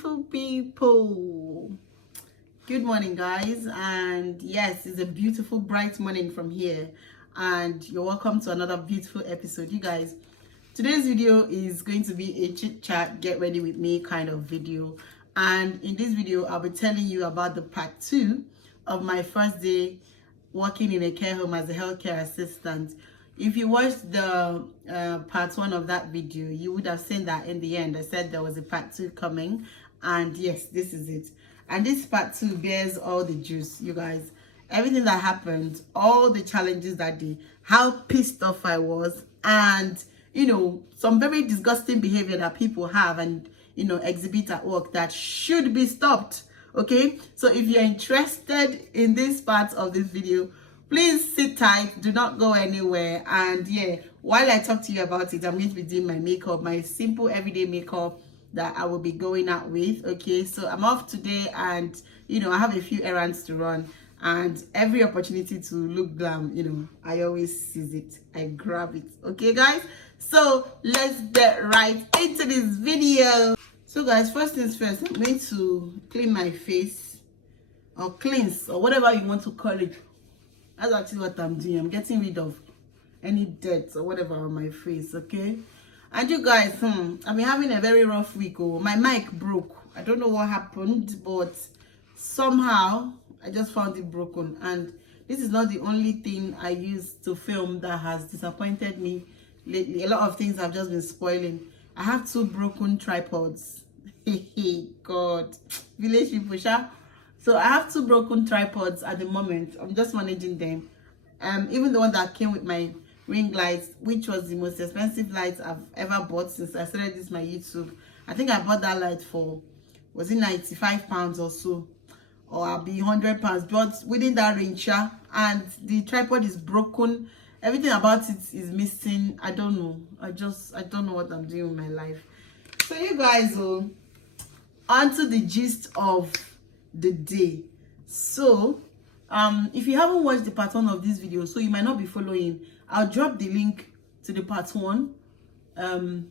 beautiful people. Good morning, guys, and yes, it's a beautiful bright morning from here, and you're welcome to another beautiful episode. You guys, today's video is going to be a chit chat, get ready with me kind of video, and in this video I'll be telling you about the part 2 of my first day working in a care home as a healthcare assistant. If you watched the part 1 of that video, you would have seen that in the end I said there was a part 2 coming, and yes, this is it. And this part 2 bears all the juice, you guys. Everything that happened, all the challenges that day, how pissed off I was, and you know, some very disgusting behavior that people have and exhibit at work that should be stopped. Okay, so if you're interested in this part of this video, please sit tight, do not go anywhere. And yeah, while I talk to you about it, I'm going to be doing my makeup, my simple everyday makeup that I will be going out with. Okay, so I'm off today, and I have a few errands to run, and every opportunity to look glam, I always seize it, I grab it. Okay guys, so let's get right into this video. So guys, first things first, I'm going to clean my face, or cleanse, or whatever you want to call it. That's actually what I'm doing. I'm getting rid of any dirt or whatever on my face. Okay, and you guys, I've been having a very rough week. Oh, my mic broke. I don't know what happened, but somehow I just found it broken. And this is not the only thing I use to film that has disappointed me lately. A lot of things have just been spoiling. I have 2 broken tripods. God, village people, sha. So I have 2 broken tripods at the moment. I'm just managing them. Even the one that came with my ring lights, which was the most expensive light I've ever bought since I started this my YouTube. I think I bought that light for, was it £95 or so, or I'll be £100, but within that range. And the tripod is broken. Everything about it is missing. I don't know. I don't know what I'm doing with my life. So you guys, on to the gist of the day. So if you haven't watched the part 1 of this video, so you might not be following, I'll drop the link to the part 1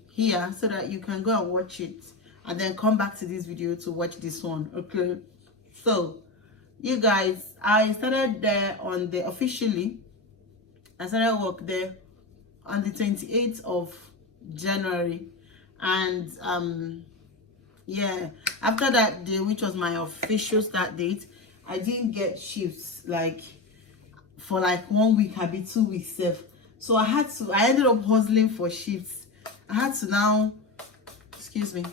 here, so that you can go and watch it and then come back to this video to watch this one. Okay, so you guys, I started there on the I started work there on the 28th of January, and yeah, after that day, which was my official start date, I didn't get shifts like for like 1 week, maybe 2 weeks safe. So I ended up hustling for shifts. I had to now, excuse me,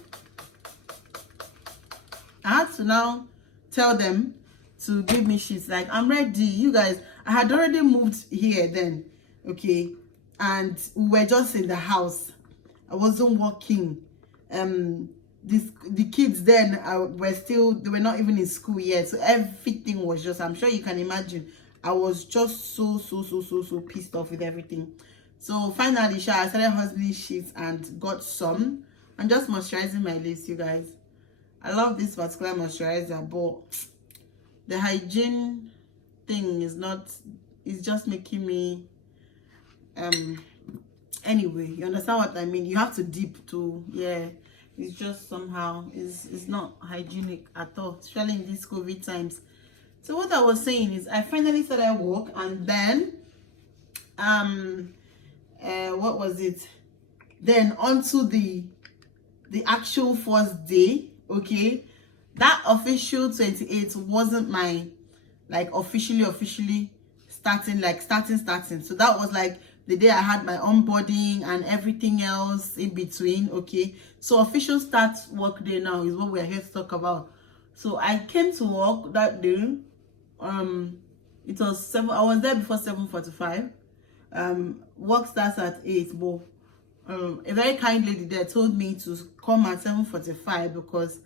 I had to now tell them to give me shifts. Like, I'm ready, you guys. I had already moved here then, okay, and we were just in the house. I wasn't working. The kids then they were not even in school yet, so everything was just, I'm sure you can imagine, I was just so pissed off with everything. So finally, I started hustling shit and got some. I'm just moisturizing my lips, you guys. I love this particular moisturizer, but the hygiene thing is not, it's just making me anyway, you understand what I mean? You have to dip to, yeah, it's just somehow it's not hygienic at all, especially in these COVID times. So what I was saying is, I finally started work, and then what was it, then onto the actual first day. Okay, that official 28th wasn't my like officially starting, like starting. So that was like the day I had my onboarding and everything else in between. Okay, so official start work day now is what we're here to talk about. So I came to work that day. It was 7. I was there before 7:45. Work starts at 8, but a very kind lady there told me to come at 7:45 because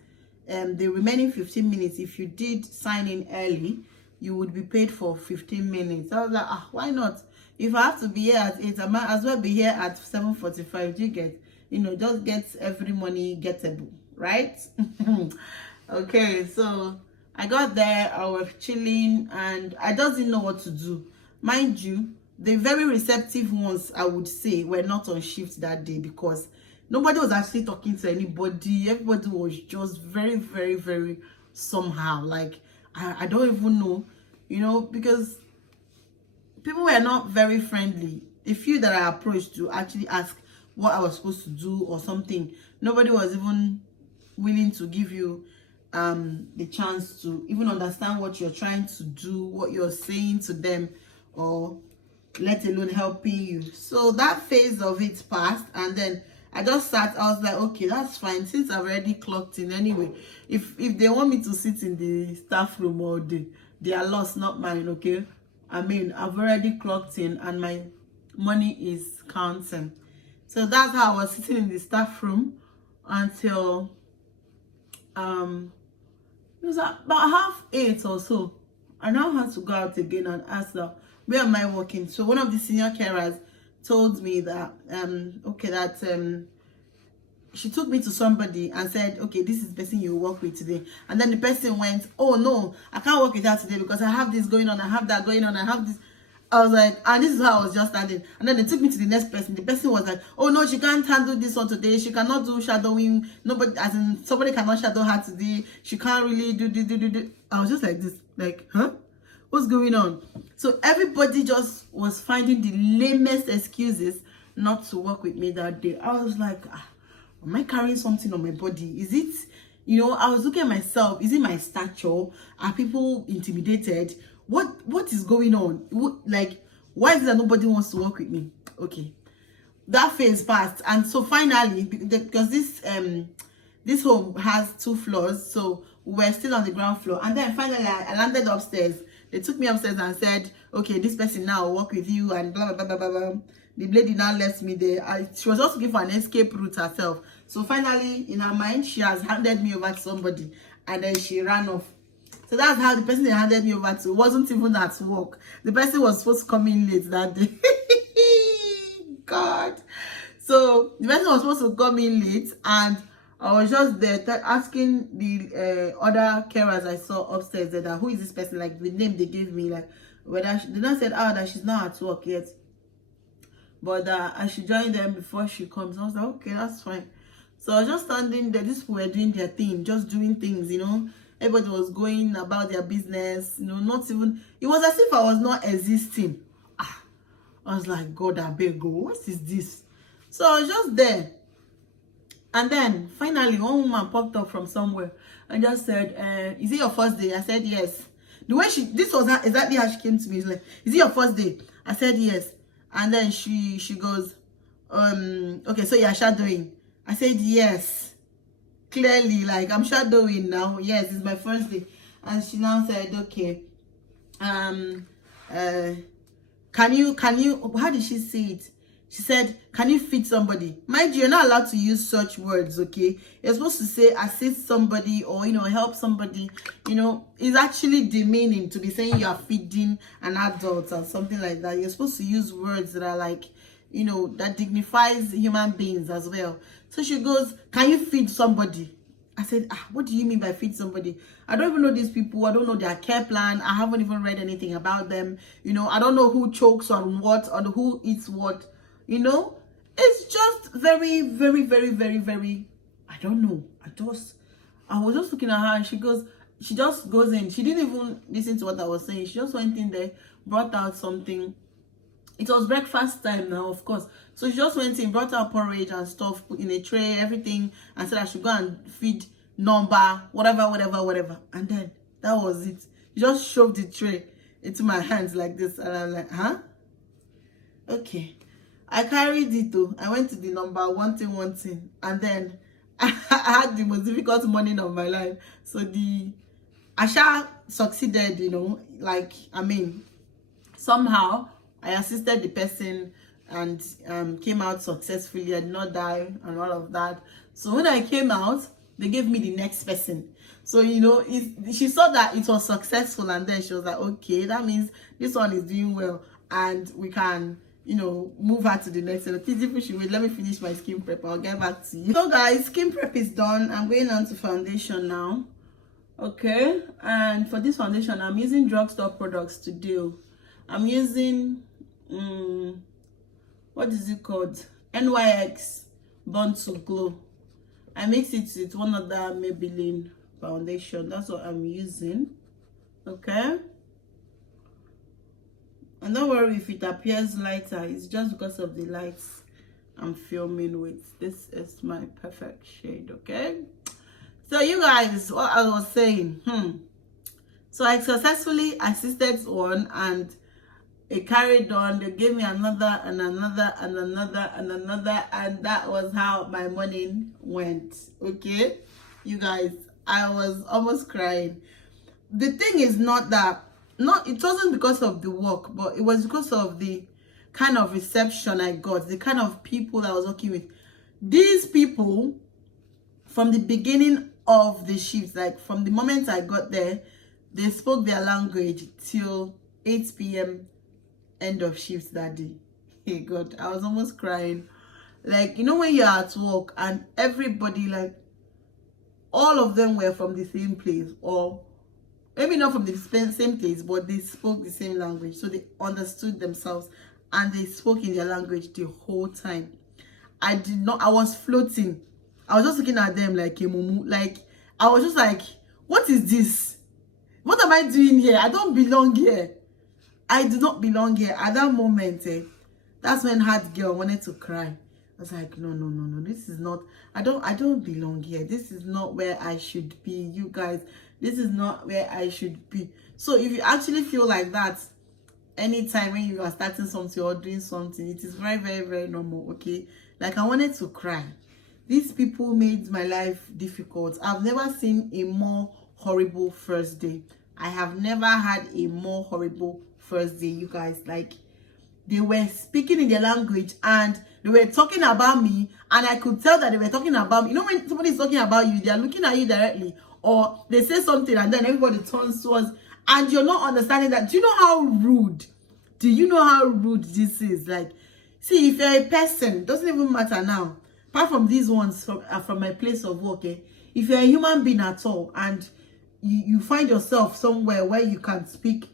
the remaining 15 minutes, if you did sign in early, you would be paid for 15 minutes. I was like, why not? If I have to be here at 8, I might as well be here at 7:45. Do you get, just get every money gettable, right? Okay, so I got there, I was chilling, and I just didn't know what to do. Mind you, the very receptive ones, I would say, were not on shift that day because Nobody was actually talking to anybody. Everybody was just very, very, very somehow. Like, I don't even know, because people were not very friendly. The few that I approached to actually ask what I was supposed to do or something, nobody was even willing to give you the chance to even understand what you're trying to do, what you're saying to them, or let alone helping you. So that phase of it passed, and then I just sat. I was like, okay, that's fine, since I've already clocked in anyway. If they want me to sit in the staff room all day, their loss, not mine. Okay, I mean, I've already clocked in and my money is counting. So that's how I was sitting in the staff room until it was about 8:30 or so. I now had to go out again and ask her, where am I working? So one of the senior carers told me that she took me to somebody and said, okay, this is the person you work with today. And then the person went, oh no, I can't work with her today because I have this going on, I have that going on, I have this. I was like, and this is how I was just standing. And then they took me to the next person. The person was like, oh no, she can't handle this one today. She cannot do shadowing. Nobody, as in somebody cannot shadow her today. She can't really do. I was just like this, like, huh? What's going on? So everybody just was finding the lamest excuses not to work with me that day. I was like, am I carrying something on my body? Is it, I was looking at myself. Is it my stature? Are people intimidated? What is going on? Why is it that nobody wants to work with me? Okay, that phase passed, and so finally, because this home has 2 floors, so we're still on the ground floor, and then finally I landed upstairs. They took me upstairs and said, okay, this person now will work with you, and blah blah blah blah blah. The lady now left me there. She was just looking for an escape route herself. So finally, in her mind, she has handed me over to somebody, and then she ran off. So that's how the person they handed me over to wasn't even at work. The person was supposed to come in late that day. God. So the person was supposed to come in late, and I was just there asking the other carers I saw upstairs that who is this person, like the name they gave me, like whether they not said that she's not at work yet, but I should join them before she comes. I was like, okay, that's fine. So I was just standing there. These people were doing their thing, just doing things, Everybody was going about their business, not even, it was as if I was not existing. I was like, God, I beg, go, what is this? So I was just there. And then finally, one woman popped up from somewhere and just said, is it your first day? I said, yes. The way this was exactly how she came to me. She's like, is it your first day? I said, yes. And then she goes, okay, so you're shadowing. I said, yes. Clearly, like, I'm shadowing now. Yes, it's my first day. And she now said, okay, can you, how did she say it? She said, can you feed somebody? Mind you, you're not allowed to use such words, okay? You're supposed to say assist somebody or, help somebody. It's actually demeaning to be saying you are feeding an adult or something like that. You're supposed to use words that are like, that dignifies human beings as well. So she goes, can you feed somebody? I said, what do you mean by feed somebody? I don't even know these people. I don't know their care plan. I haven't even read anything about them. I don't know who chokes on what or who eats what. It's just very, very, very, very, very, I don't know. I was just looking at her, and she just goes in. She didn't even listen to what I was saying. She just went in there, brought out something. It was breakfast time now, of course. So she just went in, brought out porridge and stuff, put in a tray, everything, and said I should go and feed number, whatever. And then that was it. She just shoved the tray into my hands like this, and I'm like, huh? Okay. I carried it though. I went to the number, one thing, and then I had the most difficult morning of my life. So Asha succeeded, somehow I assisted the person and came out successfully. I did not die and all of that. So when I came out, they gave me the next person. So, she saw that it was successful, and then she was like, okay, that means this one is doing well and we can, move her to the next one. Please, if she wait, let me finish my skin prep. I'll get back to you. So guys, skin prep is done. I'm going on to foundation now. Okay, and for this foundation, I'm using drugstore products to do. I'm using what is it called? NYX Born to Glow. I mix it with one of the Maybelline foundation. That's what I'm using. Okay. And don't worry if it appears lighter. It's just because of the lights I'm filming with. This is my perfect shade. Okay. So you guys, what I was saying. So I successfully assisted one, and it carried on. They gave me another and another and another and another, and that was how my morning went. Okay, you guys, I was almost crying. The thing is not that, it wasn't because of the work, but it was because of the kind of reception I got, the kind of people I was working with. These people, from the beginning of the shift, like from the moment I got there, they spoke their language till 8 p.m. end of shift that day. Hey God, I was almost crying. Like, you know, when you're at work and everybody, like, all of them were from the same place, or maybe not from the same place, but they spoke the same language, so they understood themselves and they spoke in their language the whole time. I was floating. I was just looking at them like a mumu. Like, I was just like, what is this? What am I doing here? I don't belong here. I do not belong here. At that moment, that's when hard girl wanted to cry. I was like, no. This is not, I don't belong here. This is not where I should be, you guys. This is not where I should be. So if you actually feel like that anytime when you are starting something or doing something, it is very, very, very normal, okay? Like, I wanted to cry. These people made my life difficult. I've never seen a more horrible first day. I have never had a more horrible first day, you guys. Like, they were speaking in their language and they were talking about me, and I could tell that they were talking about me. You know, when somebody is talking about you, they are looking at you directly, or they say something and then everybody turns towards, and you're not understanding that. Do you know how rude? Do you know how rude this is? Like, see, if you're a person, doesn't even matter now. Apart from these ones from my place of work, if you're a human being at all and you find yourself somewhere where you can speak,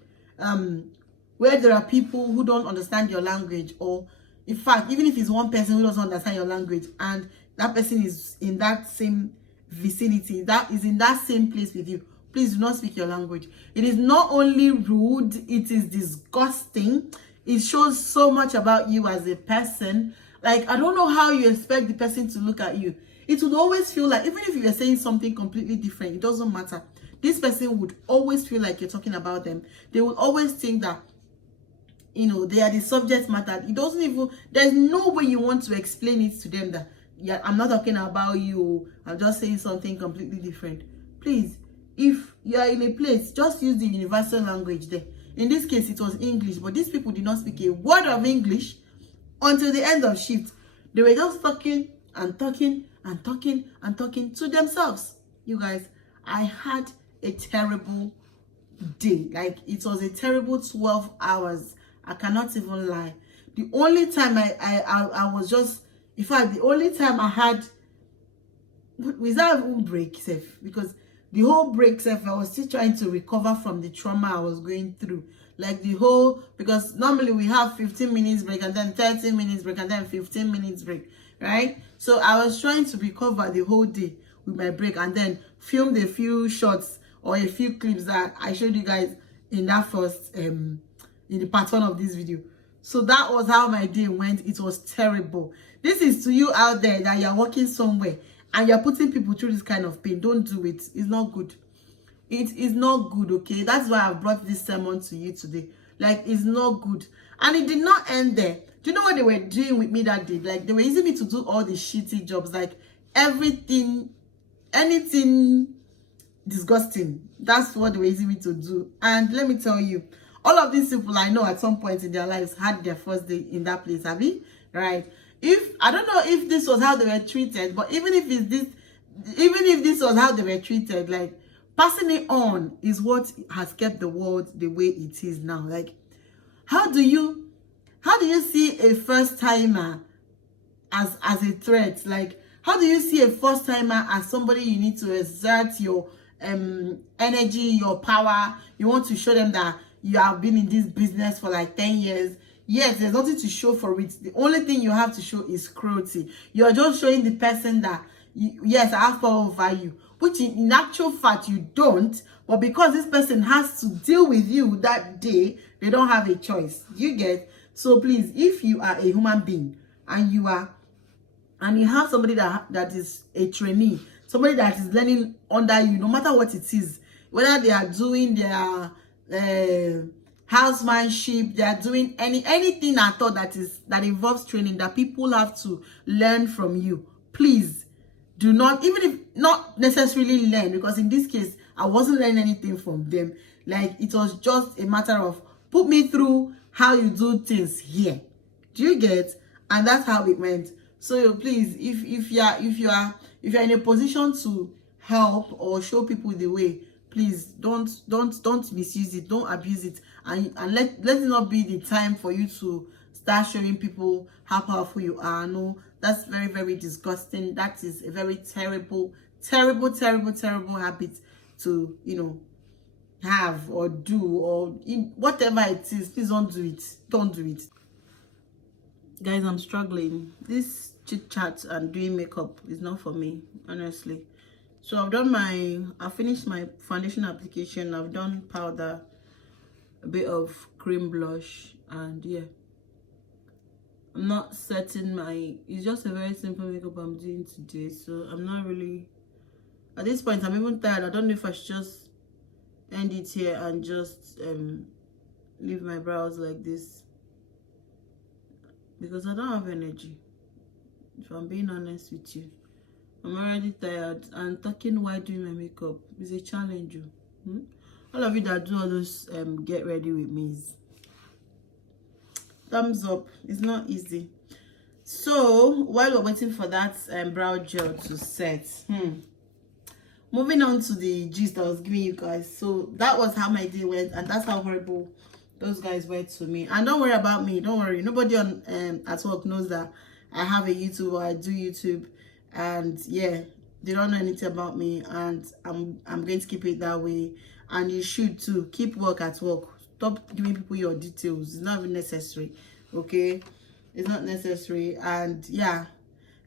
where there are people who don't understand your language, or in fact, even if it's one person who doesn't understand your language and that person is in that same vicinity, that is in that same place with you, please do not speak your language. It is not only rude, it is disgusting. It shows so much about you as a person. Like, I don't know how you expect the person to look at you. It would always feel like, even if you are saying something completely different, it doesn't matter. This person would always feel like you're talking about them. They would always think that, you know, they are the subject matter. It doesn't even, there's no way you want to explain it to them that, yeah, I'm not talking about you, I'm just saying something completely different. Please, if you are in a place, just use the universal language there. In this case, it was English, but these people did not speak a word of English until the end of shift. They were just talking and talking and talking and talking to themselves. You guys, I had a terrible day. Like, it was a terrible 12 hours. I cannot even lie. The only time I was just, in fact, the only time I had, without even break safe, because the whole break safe, I was still trying to recover from the trauma I was going through. Like, the whole, because normally we have 15 minutes break and then 30 minutes break and then 15 minutes break, right? So I was trying to recover the whole day with my break, and then filmed a few shots or a few clips that I showed you guys in that first, in the part one of this video. So that was how my day went. It was terrible. This is to you out there that you're working somewhere and you're putting people through this kind of pain. Don't do it. It's not good. It is not good, okay? That's why I brought this sermon to you today. Like, it's not good. And it did not end there. Do you know what they were doing with me that day? Like, they were using me to do all the shitty jobs. Like, everything, anything disgusting. That's what they were using me to do. And let me tell you, all of these people I know at some point in their lives had their first day in that place, have you? Right? If I don't know if this was how they were treated, but even if this was how they were treated, like, passing it on is what has kept the world the way it is now. Like, how do you see a first timer as a threat? Like, how do you see a first timer as somebody you need to exert your energy, your power? You want to show them that you have been in this business for like 10 years. Yes, there's nothing to show for it. The only thing you have to show is cruelty. You're just showing the person that, yes, I have power over you, which in actual fact you don't. But because this person has to deal with you that day, they don't have a choice. You get? So please, if you are a human being and you have somebody that is a trainee, somebody that is learning under you, no matter what it is, whether they are doing their housemanship, they are doing anything at all that involves training, that people have to learn from you, please do not, even if not necessarily learn, because in this case I wasn't learning anything from them. Like, it was just a matter of put me through how you do things here. Do you get? And that's how it went. So please, if you are in a position to help or show people the way, please don't misuse it, don't abuse it, and let it not be the time for you to start showing people how powerful you are. No, that's very, very disgusting. That is a very terrible habit to, have or do, or in whatever it is. Please don't do it. Don't do it. Guys, I'm struggling. This chit chat and doing makeup is not for me, honestly. So I've finished my foundation application. I've done powder, a bit of cream blush, and yeah, I'm not setting it's just a very simple makeup I'm doing today. So I'm not really, at this point I'm even tired. I don't know if I should just end it here and just leave my brows like this, because I don't have energy, if I'm being honest with you. I'm already tired, and talking while doing my makeup is a challenge. All of you that do all those get ready with me, thumbs up. It's not easy. So while we're waiting for that brow gel to set, moving on to the gist I was giving you guys. So that was how my day went, and that's how horrible those guys were to me. And don't worry about me, don't worry. Nobody on at work knows that I have a YouTube, or I do YouTube. And yeah, they don't know anything about me, and I'm going to keep it that way. And you should too. Keep work at work. Stop giving people your details. It's not even necessary. Okay, it's not necessary. And yeah,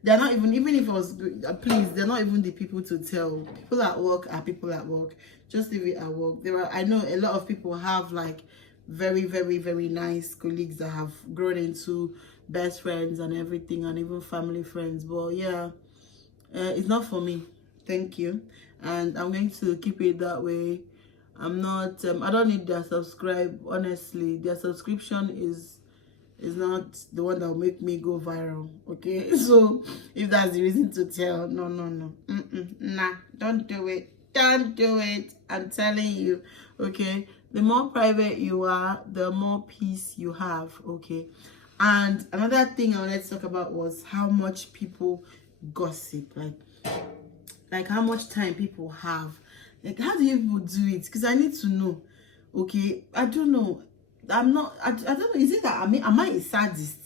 they're not even if it was good, please, they're not even the people to tell. People at work are people at work. Just leave it at work. I know a lot of people have like very, very, very nice colleagues that have grown into best friends and everything, and even family friends. But yeah, it's not for me. Thank you. And I'm going to keep it that way. I'm not I don't need their subscribe. Honestly, their subscription is not the one that will make me go viral. Okay, so if that's the reason to tell, no, nah, don't do it. Don't do it. I'm telling you. Okay, the more private you are, the more peace you have. Okay. And another thing I wanted to talk about was how much people gossip, like how much time people have. Like, how do you people do it? Because I need to know. Okay, I don't know. I don't know. Is it that am I a sadist?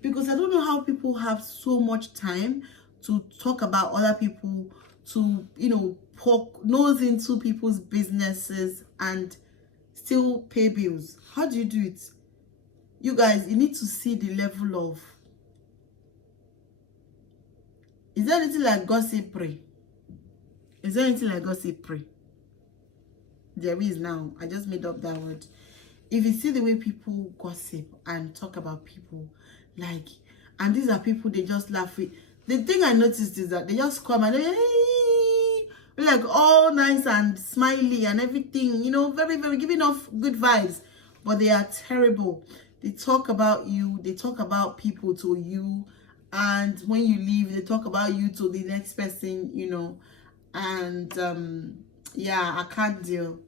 Because I don't know how people have so much time to talk about other people, to poke nose into people's businesses and still pay bills. How do you do it? You guys, you need to see the level of, is there anything like gossipry? Is there anything like gossipry? There is now. I just made up that word. If you see the way people gossip and talk about people, like, and these are people they just laugh with. The thing I noticed is that they just come and hey, like all nice and smiley and everything, very, very giving off good vibes, but they are terrible. They talk about you, they talk about people to you, and when you leave, they talk about you to the next person, and yeah, I can't deal.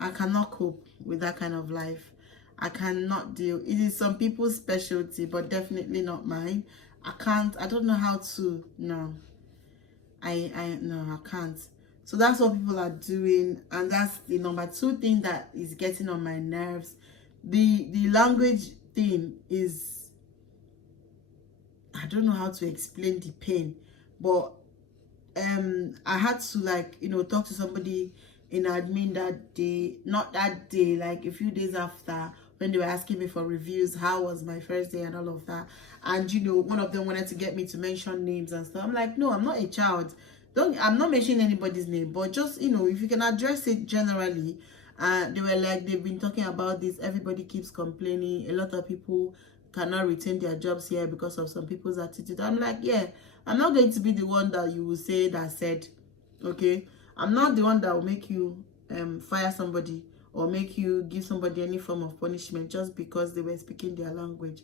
I cannot cope with that kind of life. I cannot deal. It is some people's specialty, but definitely not mine. I don't know how to. No, I can't. So that's what people are doing, and that's the number two thing that is getting on my nerves. The language thing is, I don't know how to explain the pain, but I had to talk to somebody in admin that day, not that day, like a few days after, when they were asking me for reviews, how was my first day and all of that. And you know, one of them wanted to get me to mention names and stuff. I'm like, no, I'm not a child. I'm not mentioning anybody's name, but just, you know, if you can address it generally. They were like, they've been talking about this, everybody keeps complaining, a lot of people cannot retain their jobs here because of some people's attitude. I'm like, yeah, I'm not going to be the one that you will say that said, okay, I'm not the one that will make you fire somebody or make you give somebody any form of punishment just because they were speaking their language.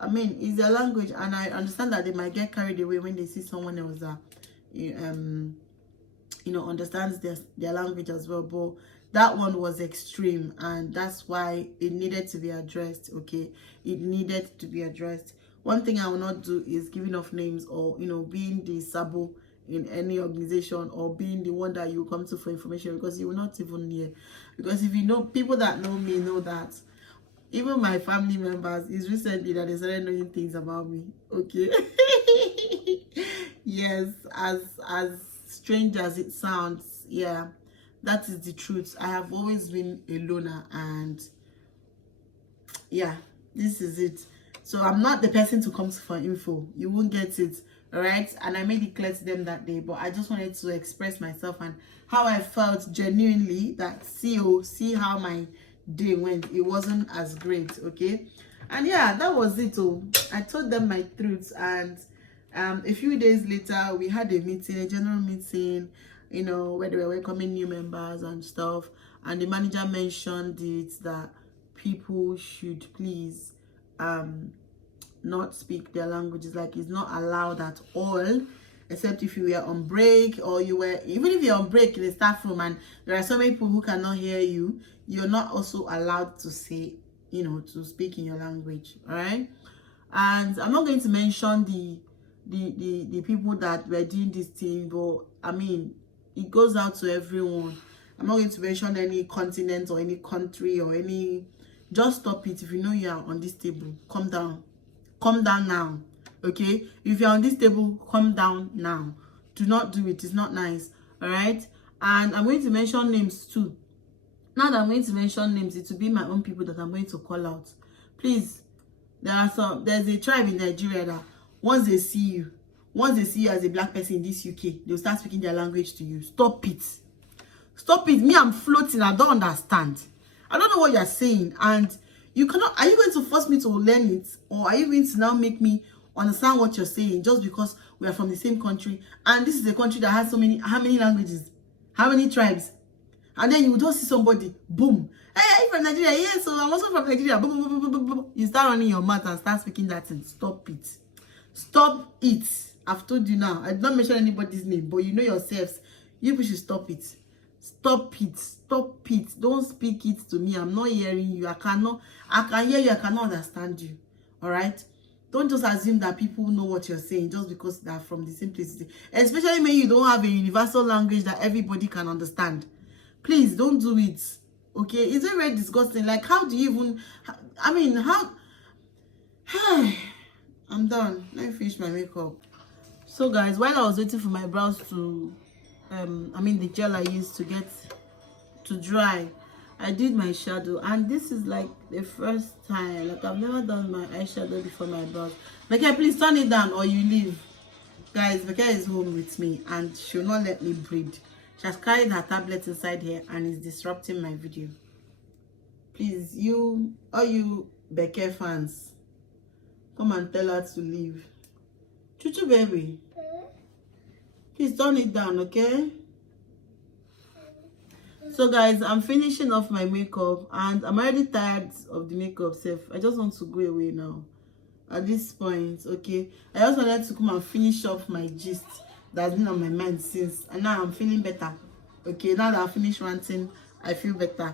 I mean, it's their language, and I understand that they might get carried away when they see someone else that you know, understands their language as well. But that one was extreme, and that's why it needed to be addressed. Okay, it needed to be addressed. One thing I will not do is giving off names, or you know, being the sabo in any organization, or being the one that you come to for information, because you will not even hear. Because if you know, people that know me know that even my family members, it's recently that they started knowing things about me. Okay. Yes, as strange as it sounds, yeah, that is the truth. I have always been a loner, and yeah, this is it. So I'm not the person to come for info. You won't get it. All right. And I made it clear to them that day, but I just wanted to express myself and how I felt genuinely, that see how my day went. It wasn't as great. Okay. And yeah, that was it. Oh, I told them my truth, and a few days later we had a meeting, a general meeting, you know, where they were welcoming new members and stuff, and the manager mentioned it that people should please not speak their languages. Like, it's not allowed at all, except if you were on break, or you were, even if you're on break in the staff room and there are so many people who cannot hear you, you're not also allowed to say, you know, to speak in your language. All right. And I'm not going to mention the people that were doing this thing, but I mean, it goes out to everyone. I'm not going to mention any continent or any country or any. Just stop it. If you know you are on this table, come down now. Okay, if you're on this table, come down now. Do not do it. It's not nice. All right. And I'm going to mention names too. Now that I'm going to mention names, it will be my own people that I'm going to call out. Please, there's a tribe in Nigeria that once they see you as a black person in this UK, they'll start speaking their language to you. Stop it. Stop it. Me, I'm floating. I don't understand. I don't know what you're saying. And you cannot, are you going to force me to learn it? Or are you going to now make me understand what you're saying just because we are from the same country? And this is a country that has so many, how many languages? How many tribes? And then you don't see somebody, boom. Hey, are you from Nigeria? Yeah, so I'm also from Nigeria. Boom, boom, boom, boom, boom, boom. You start running your mouth and start speaking that thing. Stop it. Stop it. I've told you now. I did not mention anybody's name, but you know yourselves. You people should stop it. Stop it. Stop it. Don't speak it to me. I'm not hearing you. I can hear you. I cannot understand you. All right? Don't just assume that people know what you're saying just because they're from the same place. Especially when you don't have a universal language that everybody can understand. Please don't do it. Okay? It's very disgusting. Like, how do you even... I mean, how... I'm done. Let me finish my makeup. So, guys, while I was waiting for my brows to... the gel I used to get to dry, I did my shadow, and this is like the first time, like I've never done my eyeshadow before my brows. Becca, please turn it down or you leave. Guys, Becca is home with me and she'll not let me breathe. She has carried her tablet inside here and is disrupting my video. Please, all you Becca fans, come and tell her to leave. Chuchu baby, please turn it down, okay? So guys, I'm finishing off my makeup and I'm already tired of the makeup self. I just want to go away now at this point, okay? I just wanted to come and finish off my gist that's been on my mind since, and now I'm feeling better. Okay, now that I finished ranting, I feel better.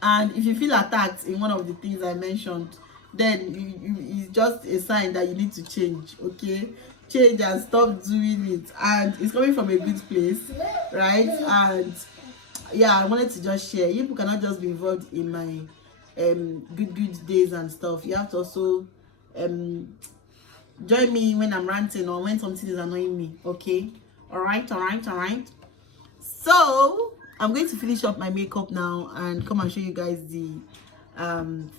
And if you feel attacked in one of the things I mentioned, then it's just a sign that you need to change, okay? Change and stop doing it. And it's coming from a good place, right? And yeah, I wanted to just share. You people cannot just be involved in my good days and stuff. You have to also join me when I'm ranting or when something is annoying me, okay? All right. So I'm going to finish up my makeup now and come and show you guys the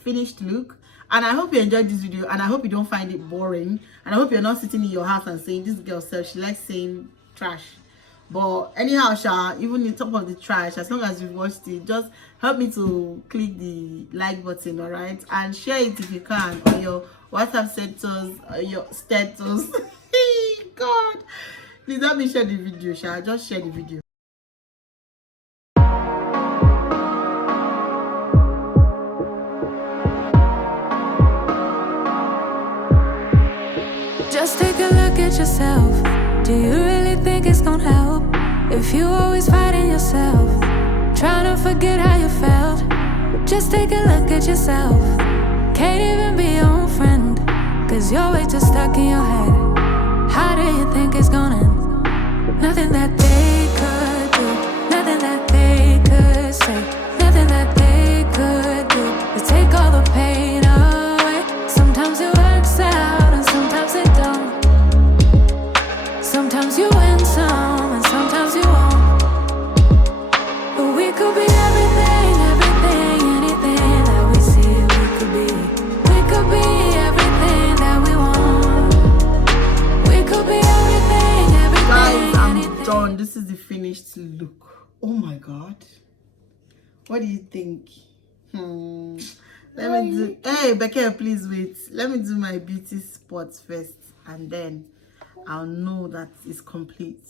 finished look. And I hope you enjoyed this video, and I hope you don't find it boring, and I hope you're not sitting in your house and saying, this girl self, she likes saying trash. But anyhow, even in top of the trash, as long as you've watched it, just help me to click the like button, all right? And share it if you can on your WhatsApp status, your status. God, please help me share the video, just share the video. Just take a look at yourself. Do you really think it's gonna help if you always fighting yourself, trying to forget how you felt? Just take a look at yourself. Can't even be your own friend, cause you're way too stuck in your head. How do you think it's gonna end? Nothing that they could do, nothing that they could say, nothing that they could do to take all the pain away. Sometimes it works out and sometimes it don't. Sometimes you win some and sometimes you won't. But we could be everything, everything, anything that we see we could be. We could be everything that we want. We could be everything, everything. Guys, I'm done. This is the finished look. Oh my God. What do you think? Let me do. Hey, Becca, please wait. Let me do my beauty spots first, and then I'll know that it's complete.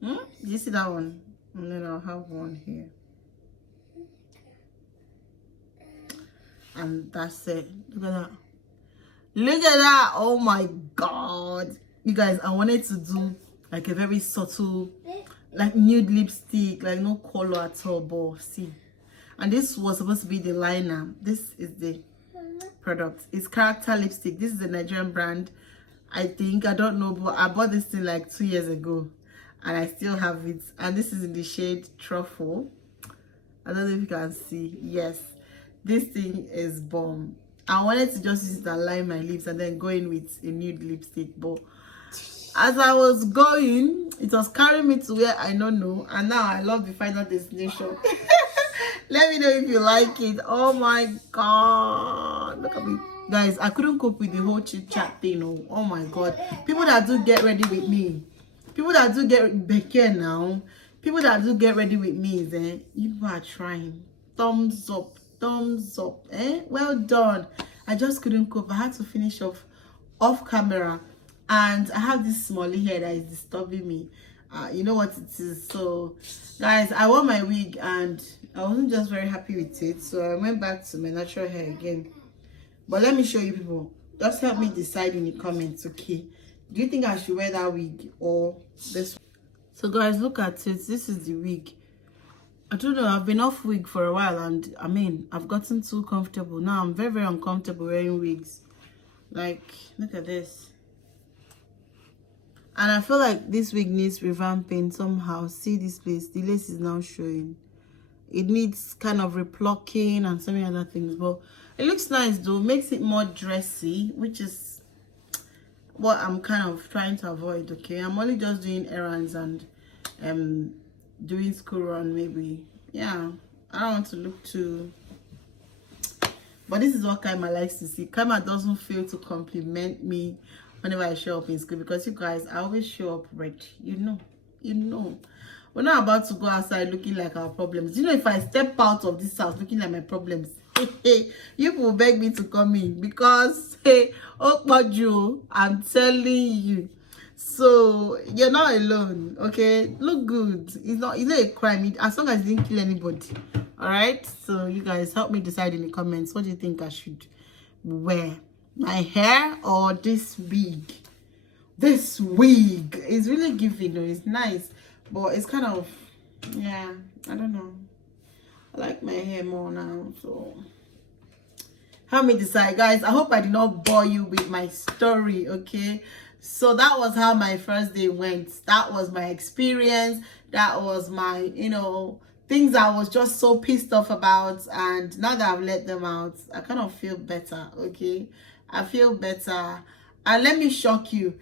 Do you see that one? And then I'll have one here. And that's it. Look at that. Look at that. Oh my God. You guys, I wanted to do like a very subtle, like nude lipstick, like no color at all, but see. And this was supposed to be the liner. This is the product. It's Character lipstick. This is a Nigerian brand, I think. I don't know, but I bought this thing like 2 years ago, and I still have it. And this is in the shade Truffle. I don't know if you can see. Yes, this thing is bomb. I wanted to just use it and line my lips and then go in with a nude lipstick, but as I was going, it was carrying me to where I don't know, and now I love the final destination. Let me know if you like it. Oh my God, look at me, guys. I couldn't cope with the whole chit chat thing. Oh my God, people that do get ready with me, people that do get Becca now, people that do get ready with me, you are trying. Thumbs up, well done. I just couldn't cope. I had to finish off camera, and I have this smally hair that is disturbing me. You know what it is. So guys, I wore my wig and I wasn't just very happy with it, so I went back to my natural hair again. But let me show you people. Just help me decide in the comments. Okay, do you think I should wear that wig or this one? So guys, look at it. This is the wig. I don't know, I've been off wig for a while, and I mean, I've gotten too comfortable. Now I'm very, very uncomfortable wearing wigs. Like, look at this. And I feel like this wig needs revamping somehow. See this place, the lace is now showing. It needs kind of replucking and so many other things, but it looks nice though. Makes it more dressy, which is what I'm kind of trying to avoid. Okay, I'm only just doing errands and doing school run maybe. Yeah, I don't want to look too, but this is what Kaima likes to see. Kaima doesn't fail to compliment me whenever I show up in school, because you guys, I always show up ready. You know we're not about to go outside looking like our problems. You know, if I step out of this house looking like my problems, you will beg me to come in, because hey, oh, I'm telling you. So you're not alone, okay? Look good. It's not a crime as long as you didn't kill anybody. All right, so you guys help me decide in the comments, what do you think I should wear? My hair or this wig? This wig is really giving though. It's nice, but it's kind of, yeah, I don't know. I like my hair more now, so help me decide, guys. I hope I did not bore you with my story. Okay, so that was how my first day went. That was my experience. That was my, you know, things I was just so pissed off about, and now that I've let them out, I kind of feel better. Okay, I feel better. And let me shock you,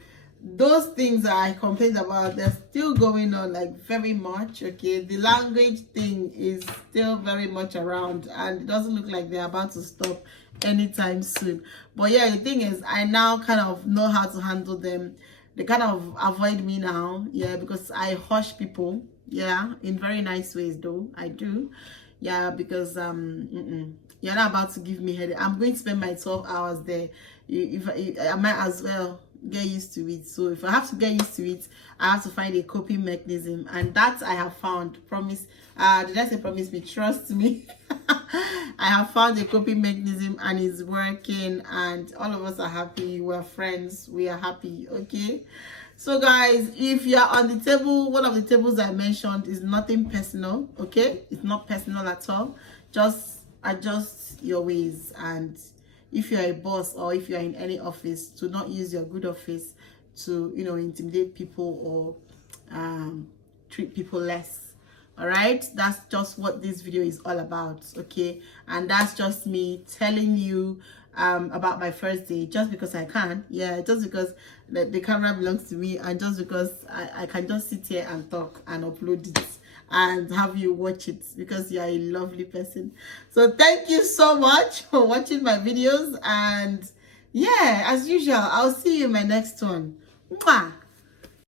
those things that I complained about, they're still going on, like, very much. Okay, the language thing is still very much around, and it doesn't look like they're about to stop anytime soon. But yeah, the thing is, I now kind of know how to handle them. They kind of avoid me now, yeah, because I hush people, yeah, in very nice ways though. I do, yeah, because you're not about to give me headache. I'm going to spend my 12 hours there. If I might as well get used to it. So if I have to get used to it, I have to find a coping mechanism, and that I have found. Promise, did I say promise me? Trust me. I have found a coping mechanism, and it's working, and all of us are happy. We're friends, we are happy. Okay, so guys, if you are on the table, one of the tables I mentioned is nothing personal. Okay, it's not personal at all. Just adjust your ways, and if you're a boss or if you're in any office, to not use your good office to, you know, intimidate people or treat people less. All right, that's just what this video is all about. Okay, and that's just me telling you about my first day, just because I can. Yeah, just because the camera belongs to me, and just because I can just sit here and talk and upload it and have you watch it, because you are a lovely person. So thank you so much for watching my videos, and yeah, as usual, I'll see you in my next one. Mwah!